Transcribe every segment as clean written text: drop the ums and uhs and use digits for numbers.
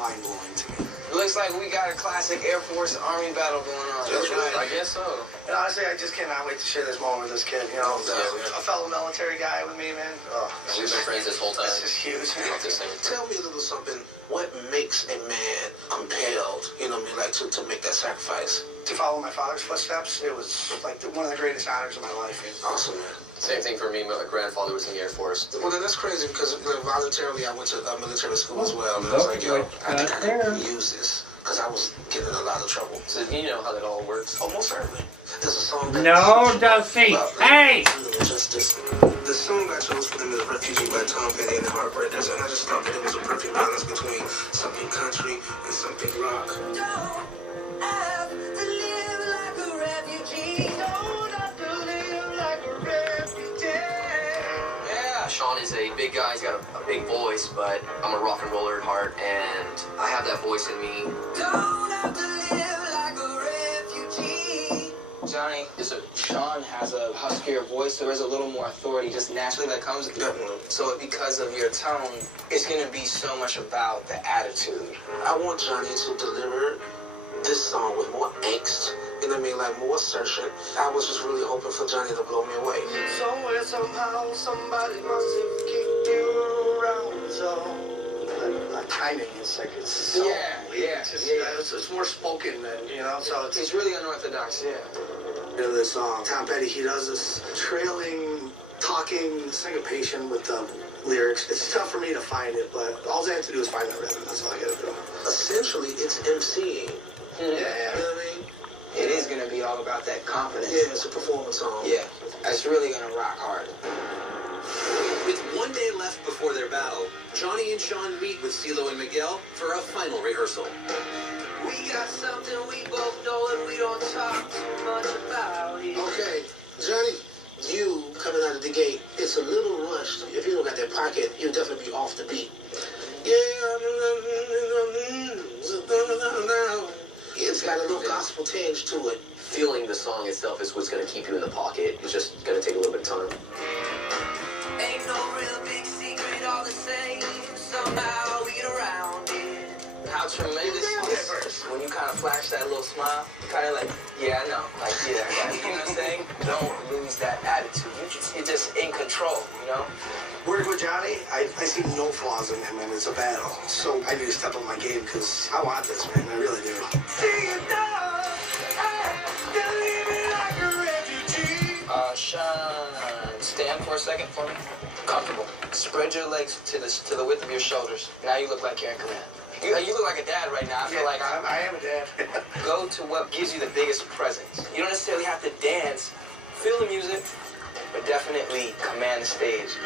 mind-blowing to me. It looks like we got a classic Air Force Army battle going on. That's right. I guess so. And honestly, I just cannot wait to share this moment with this kid. You know, a fellow military guy with me, man. Oh, we've been friends this whole time. It's just huge. Tell me a little something. What makes a man compelled, you know what I mean, like to make that sacrifice? To follow my father's footsteps, it was like one of the greatest honors of my life. Awesome, man. Same thing for me. My grandfather was in the Air Force. Well, then that's crazy because voluntarily I went to military school as well. And I was like, yo, I think I can use this because I was getting in a lot of trouble. So you know how that all works? Almost certainly. There's a song that no, Dusty. Hey! The song I chose for them is Refugee by Tom Petty and the Heartbreakers, and I just thought that it was a perfect balance between something country and something rock. Don't have to live like a refugee. Don't have to live like a refugee. Yeah, Sean is a big guy. He's got a big voice, but I'm a rock and roller at heart, and I have that voice in me. Don't have to live like a refugee. Johnny, Sean has a huskier voice, so there's a little more authority just naturally that comes with it. So because of your tone, it's going to be so much about the attitude. I want Johnny to deliver this song with more angst, you know what I mean, like more assertion. I was just really hoping for Johnny to blow me away. Somewhere, somehow, somebody must have kicked you around, so... The timing is like, it's so... It's more spoken than, you know, so it's really unorthodox, yeah. You know, this song, Tom Petty, he does this trailing, talking syncopation with the lyrics. It's tough for me to find it, but all I have to do is find that rhythm. That's all I gotta do. Essentially, it's MCing. Yeah. You know what I mean? It is gonna be all about that confidence. Yeah, it's a performance song. Yeah, it's really gonna rock hard. With 1 day left before their battle, Johnny and Sean meet with CeeLo and Miguel for a final rehearsal. We got something we both know and we don't talk too much about it. Okay, Johnny, you coming out of the gate, it's a little rushed. If you don't got that pocket, you'll definitely be off the beat. It's got a little gospel tinge to it. Feeling the song itself is what's going to keep you in the pocket. It's just going to take a little bit of time. Ain't no real big secret, all the same. Somehow we get around it. How tremendous is when you kind of flash that little smile, kind of like, yeah, I know, like, yeah, you know what I'm saying? Don't lose that attitude. You're just in control, you know? Working with Johnny, I see no flaws in him, and it's a battle. So I need to step up my game because I want this, man. I really do. See you now, you're living like a refugee. Sean, stand for a second for me. Comfortable. Spread your legs to the width of your shoulders. Now you look like you're in command. You look like a dad right now. I feel like I am a dad. Go to what gives you the biggest presence. You don't necessarily have to dance. Feel the music, but definitely command the stage.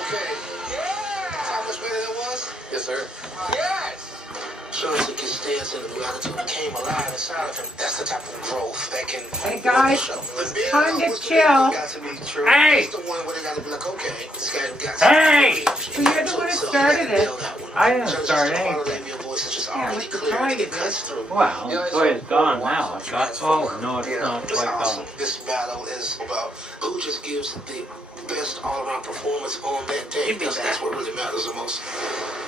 Okay. How much better that was? Yes, sir. Yes! Sean took his stance and the attitude came alive inside of him. That's the type of growth that can... Hey, guys, it's time to chill. Hey! It's the one where they got to be like, okay, this guy got hey! So you're the one who started it. I didn't start anything. Yeah, what's the point of this? Well, the toy is gone now. It's got, oh, no, it's not quite gone. This battle is about who just gives the best all-around performance on that day. Because that's what really matters the most.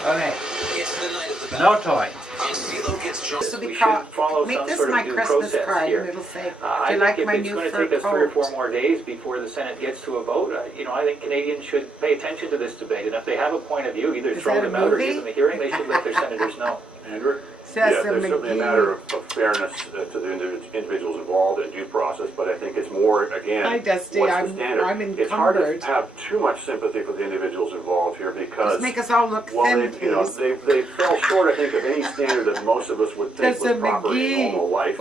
Okay. It's the night of the battle. No toy. And CeeLo gets John. This will be called, make this my Christmas card, and it'll say, do you like my new fur coat? I think it's going to take us 3 or 4 more days before the Senate gets to a vote. You know, I think Canadians should pay attention to this debate, and if they have a point of view, either throw them out or give them a hearing, they should let their senators know. Andrew? Says yeah, there's certainly a matter of fairness to the individuals involved and due process, but I think it's more, again, Hi, Dusty. what's the standard? I'm encumbered. It's hard to have too much sympathy for the individuals involved here because... Just make us all look well, thin, you know, they fell short, I think, of any standard that most of us would think was proper in normal life.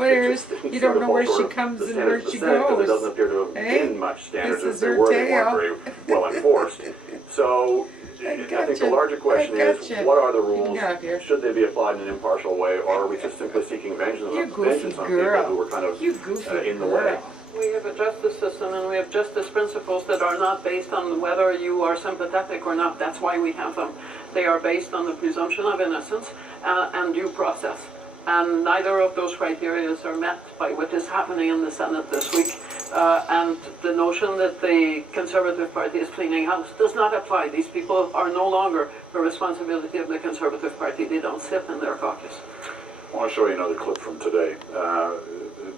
You don't know where she comes and where she goes. There doesn't appear to have been much standards. If there were, they weren't very well enforced. So... I think the larger question is, what are the rules? Should they be applied in an impartial way, or are we just simply seeking vengeance on people who were kind of in the way? We have a justice system and we have justice principles that are not based on whether you are sympathetic or not. That's why we have them. They are based on the presumption of innocence and due process. And neither of those criteria are met by what is happening in the Senate this week. And the notion that the Conservative Party is cleaning house does not apply. These people are no longer the responsibility of the Conservative Party. They don't sit in their caucus. I want to show you another clip from today.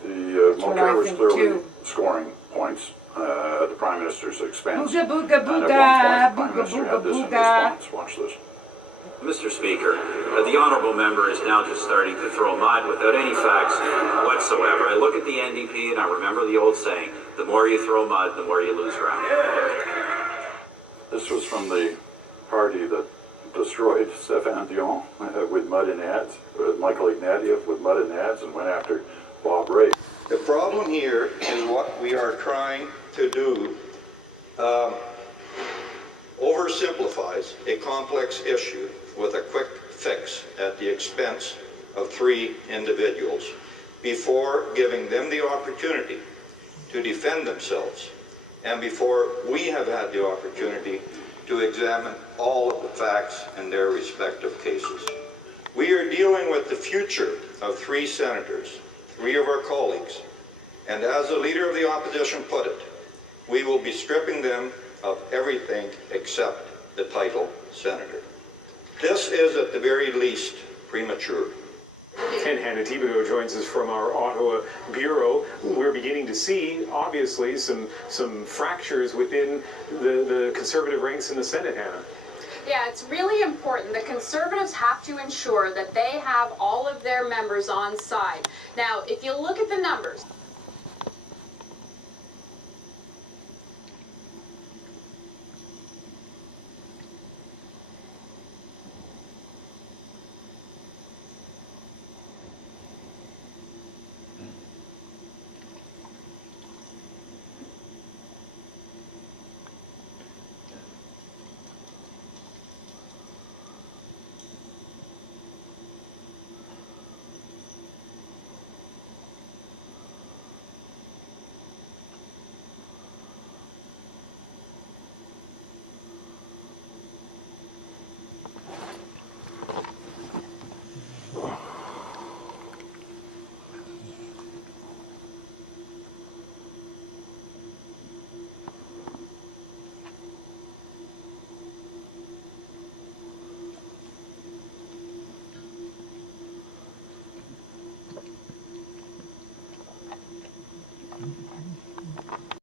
Mulcair was clearly scoring points at the Prime Minister's expense. Booga, booga, And booga, at one point, the Prime Minister booga, had this in booga. response. Watch this. Mr. Speaker, the honourable member is now just starting to throw mud without any facts whatsoever. I look at the NDP and I remember the old saying, the more you throw mud, the more you lose ground. This was from the party that destroyed Stéphane Dion with mud in ads, Michael Ignatieff with mud in ads, and went after Bob Rae. The problem here is what we are trying to do oversimplifies a complex issue with a quick fix at the expense of 3 individuals before giving them the opportunity to defend themselves and before we have had the opportunity to examine all of the facts in their respective cases. We are dealing with the future of 3 senators, 3 of our colleagues, and as the Leader of the Opposition put it, we will be stripping them of everything except the title senator. This is at the very least premature. And Hannah Thibodeau joins us from our Ottawa bureau. We're beginning to see, obviously, some fractures within the Conservative ranks in the Senate, Hannah. Yeah, it's really important. The Conservatives have to ensure that they have all of their members on side. Now, if you look at the numbers,